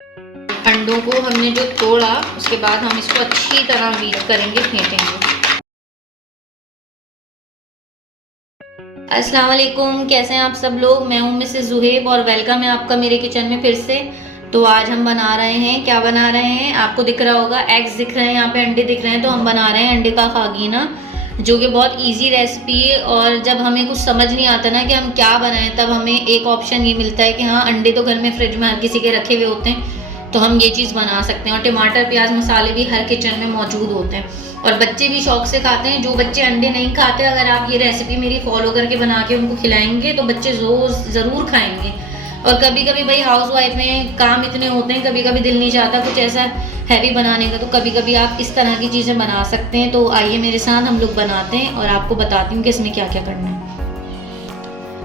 अंडों को हमने जो तोड़ा उसके बाद हम इसको अच्छी तरह बीट करेंगे, फेंटेंगे। अस्सलाम वालेकुम, कैसे हैं आप सब लोग। मैं हूं मिसेस ज़ुहैब और वेलकम है आपका मेरे किचन में फिर से। तो आज हम बना रहे हैं, क्या बना रहे हैं आपको दिख रहा होगा, एग्स दिख रहे हैं, यहाँ पे अंडे दिख रहे हैं। तो हम बना रहे हैं अंडे का खागीना, जो कि बहुत इजी रेसिपी है। और जब हमें कुछ समझ नहीं आता ना कि हम क्या बनाएं, तब हमें एक ऑप्शन ये मिलता है कि हाँ, अंडे तो घर में फ्रिज में हर किसी के रखे हुए होते हैं, तो हम ये चीज़ बना सकते हैं। और टमाटर प्याज मसाले भी हर किचन में मौजूद होते हैं और बच्चे भी शौक से खाते हैं। जो बच्चे अंडे नहीं खाते, अगर आप ये रेसिपी मेरी फॉलो करके बना के उनको खिलाएंगे तो बच्चे ज़रूर खाएंगे। और कभी कभी भाई हाउस वाइफ में काम इतने होते हैं, कभी कभी दिल नहीं चाहता कुछ ऐसा हैवी बनाने का, तो कभी कभी आप इस तरह की चीज़ें बना सकते हैं। तो आइए मेरे साथ हम लोग बनाते हैं और आपको बताती हूँ कि इसमें क्या क्या करना है।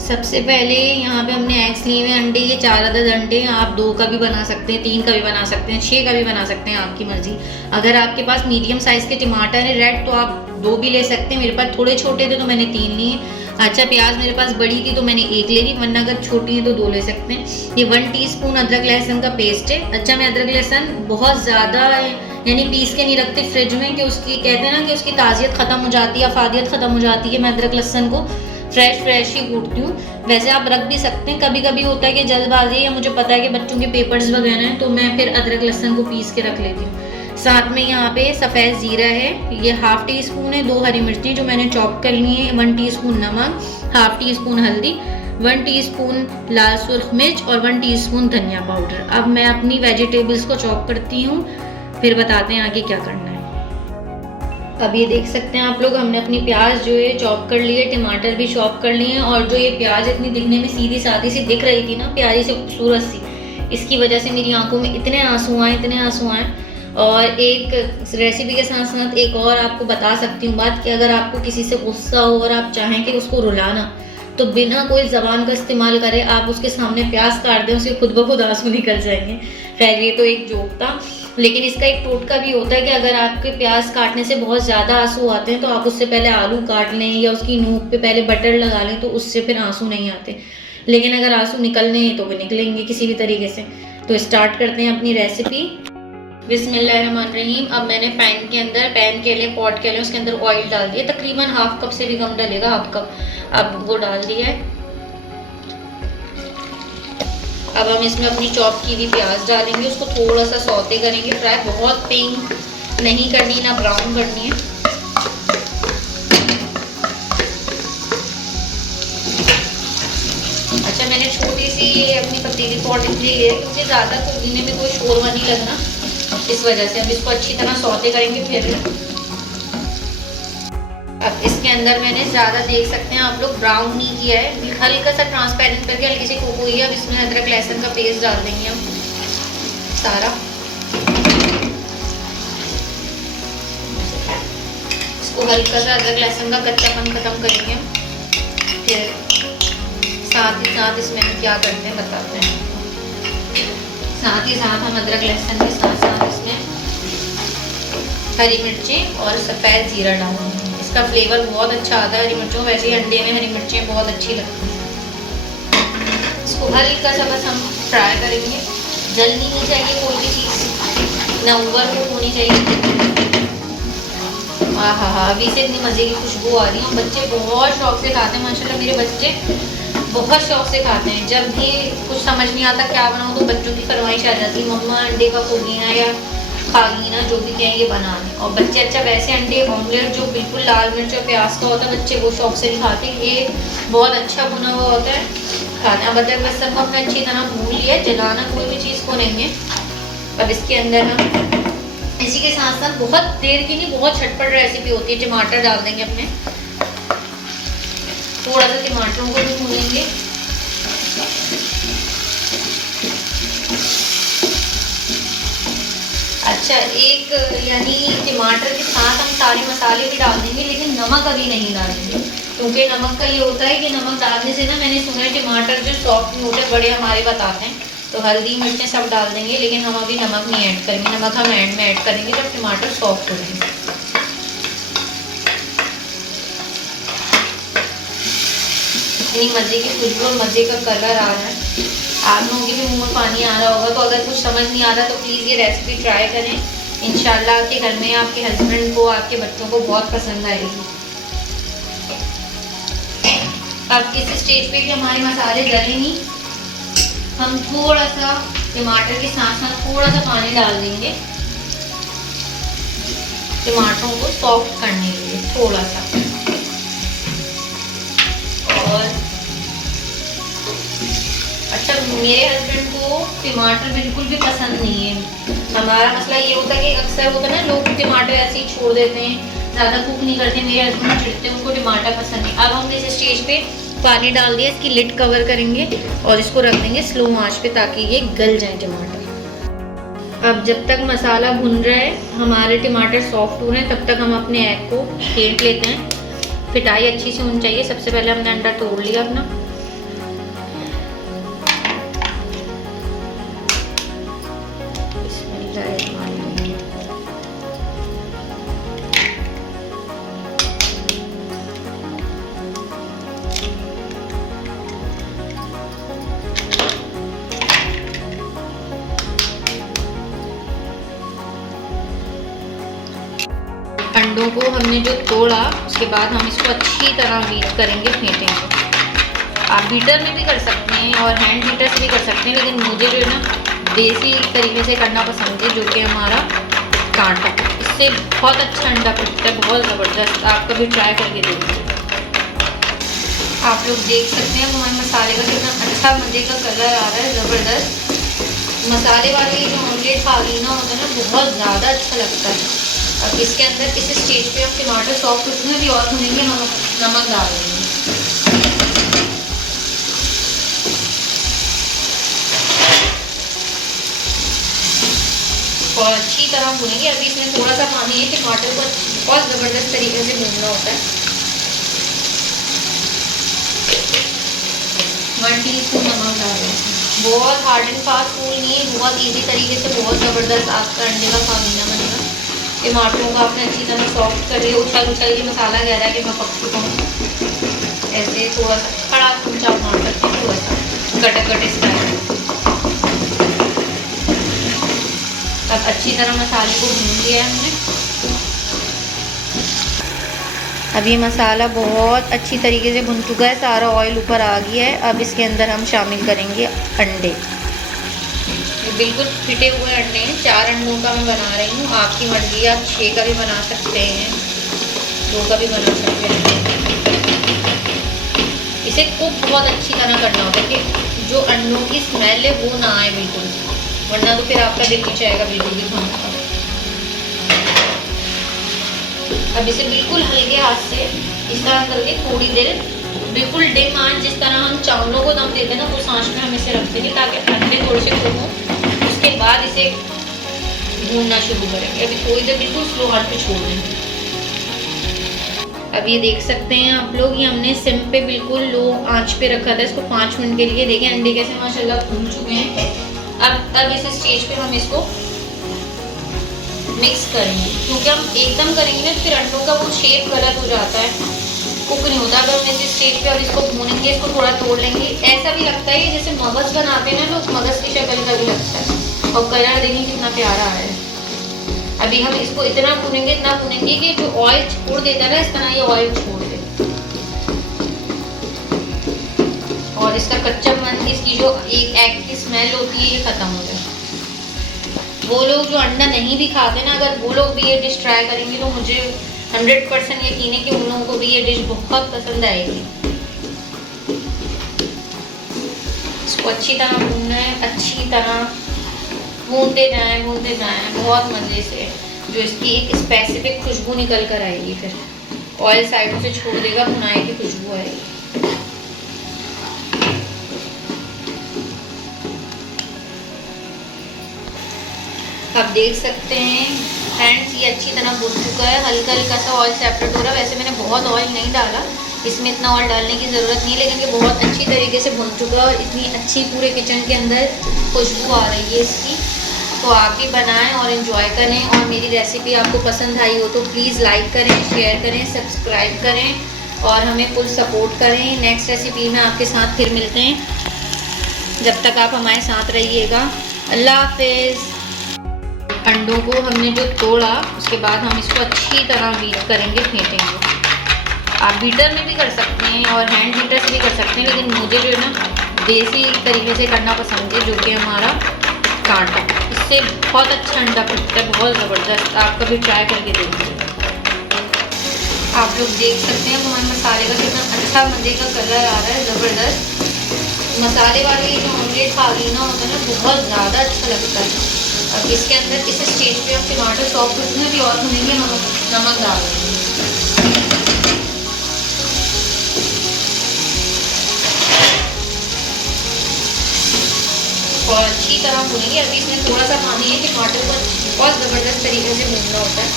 सबसे पहले यहाँ पे हमने एग्स लिए हुए अंडे, ये 4 अदद अंडे। आप 2 का भी बना सकते हैं, 3 का भी बना सकते हैं, 6 का भी बना सकते हैं, आपकी मर्जी। अगर आपके पास मीडियम साइज के टमाटर है रेड, तो आप 2 भी ले सकते हैं। मेरे पास थोड़े छोटे थे तो मैंने 3 लिए। अच्छा, प्याज मेरे पास बड़ी थी तो मैंने 1 ले ली, वरना अगर छोटी है तो 2 ले सकते हैं। ये 1 टीस्पून अदरक लहसुन का पेस्ट है। अच्छा, मैं अदरक लहसुन बहुत ज़्यादा यानी पीस के नहीं रखते फ्रिज में, कि उसकी कहते हैं ना कि उसकी ताज़ियत ख़त्म हो जाती है, अफादियत ख़त्म हो जाती है। मैं अदरक लहसुन को फ्रेश ही कूटती हूँ। वैसे आप रख भी सकते हैं, कभी कभी होता है कि जल्दबाजी या मुझे पता है कि बच्चों के पेपर्स वगैरह हैं, तो मैं फिर अदरक लहसुन को पीस के रख लेती हूँ। साथ में यहाँ पे सफ़ेद ज़ीरा है, ये ½ टीस्पून है। 2 हरी मिर्ची जो मैंने चॉप कर ली है, 1 टीस्पून नमक, ½ टीस्पून हल्दी, 1 टीस्पून लाल सुर्ख मिर्च और 1 टीस्पून धनिया पाउडर। अब मैं अपनी वेजिटेबल्स को चॉप करती हूँ, फिर बताते हैं आगे क्या करना है। अब ये देख सकते हैं आप लोग, हमने अपनी प्याज जो है चॉप कर ली है, टमाटर भी चॉप कर लिए हैं। और जो ये प्याज इतनी दिखने में सीधी सादी सी दिख रही थी ना, प्यारी से खूबसूरत सी, इसकी वजह से मेरी आंखों में इतने आंसू आए। और एक रेसिपी के साथ साथ एक और आपको बता सकती हूँ बात, कि अगर आपको किसी से गुस्सा हो और आप चाहें कि उसको रुलाना, तो बिना कोई जबान का इस्तेमाल करे आप उसके सामने प्याज काट दें, उसके खुद ब खुद आंसू निकल जाएंगे। खैर, ये तो एक जोक था, लेकिन इसका एक टोटका भी होता है कि अगर आपके प्याज काटने से बहुत ज़्यादा आंसू आते हैं, तो आप उससे पहले आलू काट लें या उसकी नोक पे पहले बटर लगा लें, तो उससे फिर आंसू नहीं आते। लेकिन अगर आंसू निकलने हैं तो वो निकलेंगे किसी भी तरीके से। तो स्टार्ट करते हैं अपनी रेसिपी। बिस्मिल्लाहिर्रहमानिर्रहीम। अब मैंने पैन के लिए, पॉट के लिए, उसके अंदर ऑयल डाल दिया, तकरीबन ½ कप से भी कम डलेगा, ½ कप। अब वो डाल दिया है। अब हम इसमें अपनी चॉप की हुई प्याज डालेंगे, उसको थोड़ा सा सौते करेंगे फ्राई, बहुत पिंक नहीं करनी ना ब्राउन करनी है। अच्छा, मैंने छोटी सी अपनी पतीली पॉट इसलिए लिया है क्योंकि ज़्यादा कुकिंग में कोई शोरवा नहीं लगना, इस वजह से। अब इसको अच्छी तरह सौते करेंगे फिर। अब इसके अंदर मैंने ज़्यादा देख सकते हैं आप लोग ब्राउन नहीं किया है, हल्का सा ट्रांसपेरेंट करके हल्की सी कुक हुई है। अब इसमें अदरक लहसुन का पेस्ट डाल देंगे हम सारा। इसको हल्का सा अदरक लहसुन का कच्चापन खत्म करेंगे। फिर साथ ही साथ इसमें हम क्या करते हैं बताते हैं। साथ ही साथ हम अदरक लहसुन के साथ साथ इसमें हरी मिर्ची और सफ़ेद ज़ीरा डालेंगे। इसका फ्लेवर बहुत अच्छा आता है हरी मिर्चों, वैसे ही अंडे में हरी मिर्चें बहुत अच्छी लगती हैं। इसको हल्का सा बस हम फ्राई करेंगे, जलनी नहीं चाहिए कोई भी चीज़, ना ओवर कुक होनी चाहिए। हाँ, अभी से इतनी मज़े की खुशबू आ रही है। बच्चे बहुत शौक से खाते हैं, माशाल्लाह मेरे बच्चे बहुत शौक से खाते हैं। जब भी कुछ समझ नहीं आता क्या बनाऊँ, तो बच्चों की फरमाइश आ जाती है, मम्मा अंडे का खागीना या खागीना जो भी कहें ये बना दें। और बच्चे, अच्छा वैसे अंडे ऑमलेट जो बिल्कुल लाल मिर्च और प्याज का होता है, बच्चे वो शौक से नहीं खाते। ये बहुत अच्छा भुना हुआ होता है खाने। अब अदरक लहसुन को हमने अच्छी तरह भून लिया, जलाना कोई भी चीज़ को नहीं है। अब इसके अंदर हम इसी के साथ साथ, बहुत देर की नहीं, बहुत झटपट रेसिपी होती है, टमाटर डाल देंगे अपने। थोड़ा सा टमाटरों को भी भूनेंगे। अच्छा, एक यानी टमाटर के साथ हम सारे मसाले भी डाल देंगे, लेकिन नमक अभी नहीं डालेंगे, क्योंकि नमक का ये होता है कि नमक डालने से ना, मैंने सुना है टमाटर जो सॉफ्ट नहीं होते, बड़े हमारे बताते हैं। तो हल्दी मिर्चें सब डाल देंगे, लेकिन हम अभी नमक नहीं ऐड करेंगे। नमक हम एंड में ऐड करेंगे जब टमाटर सॉफ्ट हो जाएंगे। इतनी मज़े की खुशबू और मज़े का कलर आ रहा है। आप लोगों के भी मुंह में पानी आ रहा होगा, तो अगर कुछ समझ नहीं आ रहा तो प्लीज़ ये रेसिपी ट्राई करें। इंशाल्लाह आपके घर में आपके हस्बैंड को, आपके बच्चों को बहुत पसंद आएगी। अब इस स्टेज पे भी हमारे मसाले गले नहीं, हम थोड़ा सा टमाटर के साथ साथ थोड़ा सा पानी डाल देंगे टमाटरों को सॉफ्ट करने के लिए, थोड़ा सा। और अच्छा, मेरे हस्बैंड को टमाटर बिल्कुल भी पसंद नहीं है। हमारा मसला ये होता है कि अक्सर होता है ना, लोग टमाटर ऐसे ही छोड़ देते हैं, ज़्यादा कुक नहीं करते। मेरे हस्बैंड चिढ़ते हैं, उनको टमाटर पसंद नहीं। अब हमने इस स्टेज पे पानी डाल दिया, इसकी लिड कवर करेंगे और इसको रख देंगे स्लो आंच पे ताकि ये गल जाए टमाटर। अब जब तक मसाला भुन रहा है, हमारे टमाटर सॉफ्ट हो रहे हैं, तब तक हम अपने एग को फेंट लेते हैं। फिटाई अच्छी से होनी चाहिए। सबसे पहले हमने अंडा तोड़ लिया अपना। अंडों को हमने जो तोड़ा, उसके बाद हम इसको अच्छी तरह बीट करेंगे, फेंटेंगे। आप बीटर में भी कर सकते हैं और हैंड बीटर से भी कर सकते हैं, लेकिन मुझे जो है ना देसी तरीके से करना पसंद है, जो कि हमारा कांटा। इससे बहुत अच्छा अंडा फटता है, बहुत ज़बरदस्त। आप कभी ट्राई करके देखिए। आप लोग देख सकते हैं हमारे मसाले का कितना अच्छा मज़े का कलर आ रहा है, ज़बरदस्त। मसाले वाले जो ऑमलेट फालीना होता है ना, बहुत ज़्यादा अच्छा लगता है। अब इसके अंदर इस स्टेज पे हम टमाटर सॉफ्ट उसमें भी और भुनेंगे, नमक डाल देंगे। और अच्छी तरह भुनेंगे। अभी इसमें थोड़ा सा पानी है, टमाटर को बहुत ज़बरदस्त तरीके से भूनना होता है। 1 टीस्पून नमक डाल दें। बहुत हार्ड एंड फास्ट रूल नहीं है, बहुत इजी तरीके से बहुत ज़बरदस्त आपका अंडे का फालीना बनेगा। टमाटरों को आपने अच्छी तरह सॉफ्ट कर लिया। उछल के मसाला कह रहा है कि मैं पक चुका हूँ। ऐसे थोड़ा सा खड़ा कुंचा मार सकते हैं, थोड़ा सा कटे स्टाइल। अब अच्छी तरह मसाले को भून लिया है हमने। अब ये मसाला बहुत अच्छी तरीके से भुन चुका है, सारा ऑयल ऊपर आ गया है। अब इसके अंदर हम शामिल करेंगे अंडे। बिल्कुल फिटे हुए अंडे हैं, 4 अंडों का मैं बना रही हूँ। आपकी मर्जी, आप 6 का भी बना सकते हैं, 2 का भी बना सकते हैं। इसे कुक बहुत अच्छी तरह करना होता है कि जो अंडों की स्मेल है वो ना आए बिल्कुल, वरना तो फिर आपका दिल नहीं चाहेगा बिल्कुल भी खाने का। अब इसे बिल्कुल हल्के हाथ से इस तरह करके थोड़ी देर बिल्कुल डिम आंच, जिस तरह हम चावलों को दम देते हैं ना, उस आंच में हम इसे रख देंगे ताकि अंडे थोड़े से कुक हों। उसके बाद इसे भूनना शुरू करेंगे। अभी थोड़ी देर बिल्कुल स्लो आंच पे छोड़ देंगे। अब ये देख सकते हैं आप लोग, ये हमने सिम पे बिल्कुल लो आंच पे रखा था इसको 5 मिनट के लिए। देखिए अंडे कैसे माशाल्लाह भून चुके हैं। अब इस स्टेज पे हम इसको मिक्स करेंगे, क्योंकि हम एकदम करेंगे ना फिर अंडों का वो शेप गलत हो जाता है, कुक नहीं होता। अगर हम इस स्टेज पे और इसको भूनेंगे, इसको थोड़ा तोड़ लेंगे, ऐसा भी लगता है जैसे मगज बनाते हैं ना लोग, मगज की शक्ल का भी लगता है। और कलर देखिए कितना प्यारा है। अभी हम इसको इतना भूनेंगे कि जो ऑयल छोड़ देता है ना, इस तरह ये ऑयल छोड़ दे और इसका कच्चापन, इसकी जो एक एग की स्मेल होती है, ये खत्म हो जाए। वो लोग जो अंडा नहीं भी खाते ना, अगर वो लोग भी ये डिश ट्राई करेंगे तो मुझे 100% यकीन है कि उन लोगों को भी ये डिश बहुत पसंद आएगी। इसको अच्छी तरह भूनना है, अच्छी तरह भूनते जाएं बहुत मज़े से, जो इसकी एक स्पेसिफिक खुशबू निकल कर आएगी। फिर ऑयल साइडों से छोड़ देगा, भुनाई की खुशबू आएगी। आप देख सकते हैं फ्रेंड्स, ये अच्छी तरह भुन चुका है। हल्का हल्का सा ऑयल सेपरेट हो रहा है। वैसे मैंने बहुत ऑयल नहीं डाला, इसमें इतना ऑयल डालने की ज़रूरत नहीं है, लेकिन ये बहुत अच्छी तरीके से भुन चुका है और इतनी अच्छी पूरे किचन के अंदर खुशबू आ रही है इसकी। तो आप भी बनाएं और इन्जॉय करें। और मेरी रेसिपी आपको पसंद आई हो तो प्लीज़ लाइक करें, शेयर करें, सब्सक्राइब करें और हमें फुल सपोर्ट करें। नेक्स्ट रेसिपी में आपके साथ फिर मिलते हैं। जब तक आप हमारे साथ रहिएगा। अल्लाह हाफिज़। अंडों को हमने जो तोड़ा उसके बाद हम इसको अच्छी तरह बीट करेंगे, फेंटेंगे। आप बीटर में भी कर सकते हैं और हैंड बीटर से भी कर सकते हैं, लेकिन मुझे जो है ना देसी तरीके से करना पसंद है, जो कि हमारा कांटा। इससे बहुत अच्छा अंडा फटता है, बहुत ज़बरदस्त। आप कभी ट्राई करके देखिए। आप लोग देख सकते हैं हमारे मसाले का कितना अच्छा मज़े का कलर आ रहा है, ज़बरदस्त। मसाले वाले जो ऑमलेट खालीना होता है ना, बहुत ज़्यादा अच्छा लगता है। अब इसके अंदर इस स्टेज पे हम टमाटर सॉस उसमें भी और भुनेंगे, नमक डाल देंगे। और अच्छी तरह भुनेंगे। अभी इसमें थोड़ा सा पानी है, टमाटर को बहुत ज़बरदस्त तरीके से भूनना होता है।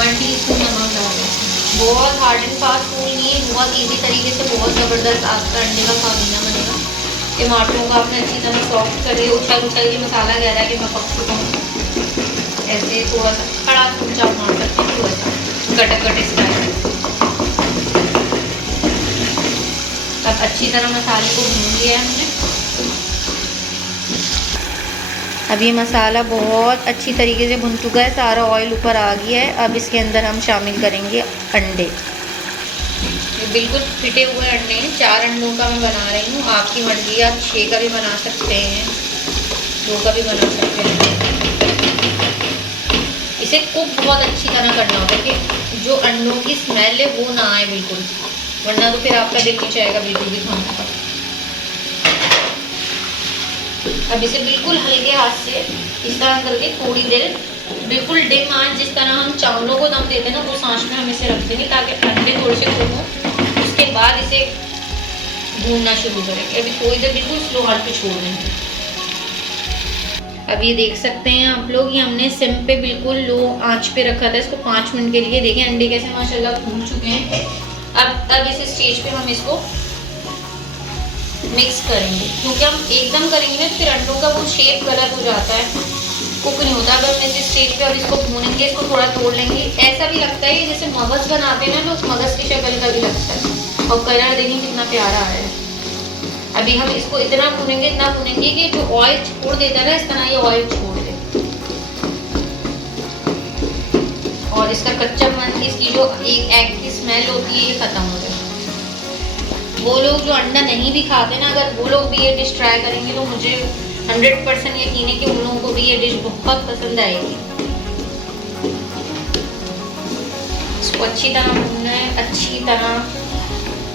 1 टीस्पून नमक डाल दें। बहुत हार्ड एंड फास्ट फूल नहीं है, बहुत इजी तरीके से बहुत ज़बरदस्त आपका अंडे का खामीना बनेगा। टमाटरों को आपने अच्छी तरह सॉफ्ट कर दिया, उछल के मसाला कह रहा है कि मैं पक चुका हूँ। ऐसे थोड़ा सा खड़ा चमचा मार सकते हैं, थोड़ा सा कट स्टाइल। अब अच्छी तरह मसाले को भून लिया है हमने। अब ये मसाला बहुत अच्छी तरीके से भुन चुका है, सारा ऑयल ऊपर आ गया है। अब इसके अंदर हम शामिल करेंगे अंडे। ये बिल्कुल फिटे हुए अंडे हैं, 4 अंडों का मैं बना रही हूँ। आपकी मर्जी, आप 6 का भी बना सकते हैं, 2 का भी बना सकते हैं। इसे कुक बहुत अच्छी तरह करना होता है कि जो अंडों की स्मेल है वो ना आए बिल्कुल, वरना तो फिर आपका दिल नहीं चाहेगा बिल्कुल भी खाने का। अब इसे बिल्कुल हल्के हाथ से इस तरह करके थोड़ी देर बिल्कुल डिम आंच, जिस तरह हम चावलों को दम देते हैं ना, वो आंच में हम इसे रख देंगे ताकि अंडे थोड़े से कुक हों। उसके बाद इसे भूनना शुरू करेंगे। अभी थोड़ी देर बिल्कुल स्लो आंच पे छोड़ देंगे। अब ये देख सकते हैं आप लोग, ये हमने सिम पे बिल्कुल लो आंच पे रखा था इसको 5 मिनट के लिए। देखें अंडे कैसे माशाल्लाह भून चुके हैं। अब इस स्टेज पे हम इसको मिक्स करेंगे, क्योंकि हम एकदम करेंगे ना फिर अंडों का वो शेप गलत हो जाता है, कुक नहीं होता। अगर हम इस स्टेज पे और इसको भूनेंगे, इसको थोड़ा तोड़ लेंगे, ऐसा भी लगता है जैसे मगज बनाते हैं ना, तो मगज की शक्ल का भी लगता है। और कलर देखिए कितना प्यारा आया है। अभी हम इसको इतना भूनेंगे कि जो ऑयल छोड़ देता है ना, इस तरह ये ऑयल छोड़ दे और इसका कच्चापन, इसकी जो एक एग की स्मेल होती है, ये खत्म हो जाए। वो लोग जो अंडा नहीं भी खाते ना, अगर वो लोग भी ये डिश ट्राई करेंगे तो मुझे 100% यकीन है कि उन लोगों को भी ये डिश बहुत पसंद आएगी। इसको अच्छी तरह भूनना है, अच्छी तरह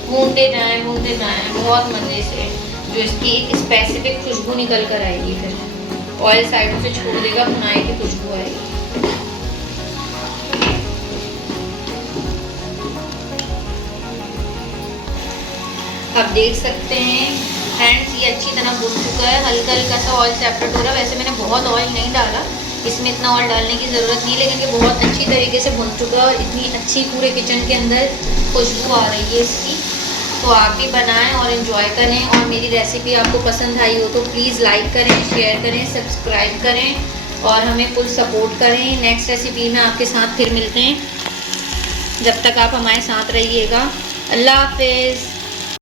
भूनते जाएं बहुत मज़े से, जो इसकी एक स्पेसिफिक खुशबू निकल कर आएगी। फिर ऑयल साइडों से छोड़ देगा, भुनाई की खुशबू आएगी। आप देख सकते हैं फ्रेंड्स, ये अच्छी तरह भुन चुका है, हल्का हल्का सा ऑयल सेपरेट हो रहा है। वैसे मैंने बहुत ऑयल नहीं डाला, इसमें इतना ऑयल डालने की ज़रूरत नहीं, लेकिन ये बहुत अच्छी तरीके से भुन चुका है और इतनी अच्छी पूरे किचन के अंदर खुशबू आ रही है इसकी। तो आप भी बनाएं और इन्जॉय करें। और मेरी रेसिपी आपको पसंद आई हो तो प्लीज़ लाइक करें, शेयर करें, सब्सक्राइब करें और हमें फुल सपोर्ट करें। नेक्स्ट रेसिपी में आपके साथ फिर मिलते हैं। जब तक आप हमारे साथ रहिएगा। अल्लाह हाफिज़।